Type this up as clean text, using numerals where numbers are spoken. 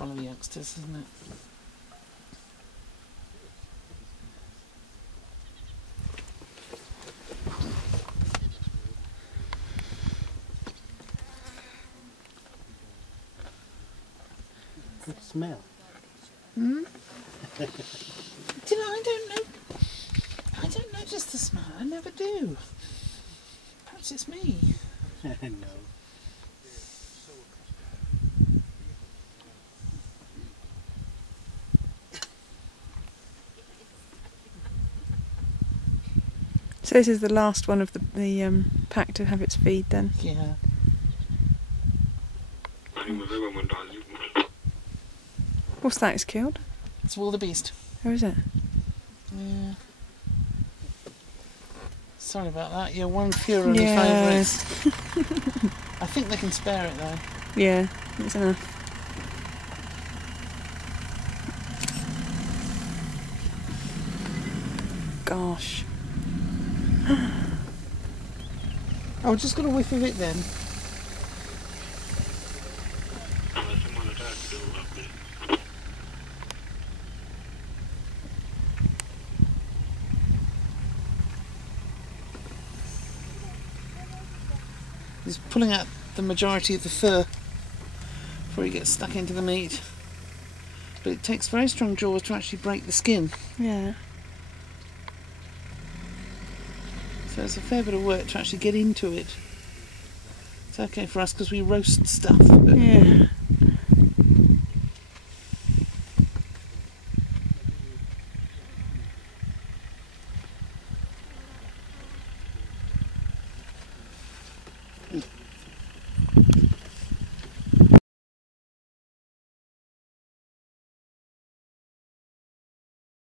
full of youngsters, isn't it? Good smell. Hmm? Do you know, I don't know. I don't notice the smell. I never do. Perhaps it's me. No. So this is the last one of the pack to have its feed then? Yeah. What's that it's killed? It's wildebeest. Who is it? Yeah. Sorry about that. You're one fewer of your favourites. I think they can spare it though. Yeah, it's enough. Gosh. Oh, just got a whiff of it then. He's pulling out the majority of the fur before he gets stuck into the meat. But it takes very strong jaws to actually break the skin. Yeah. So it's a fair bit of work to actually get into it. It's okay for us because we roast stuff. But Yeah.